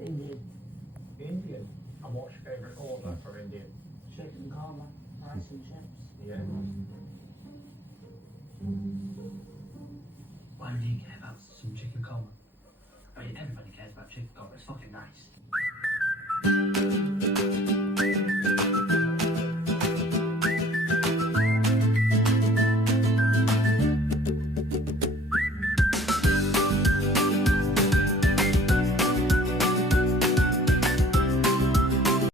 Indian. Indian. And what's your favourite order for Indian? Chicken korma, rice and chips. Yeah. Why do you care about some chicken korma? I mean, everybody cares about chicken korma. It's fucking nice.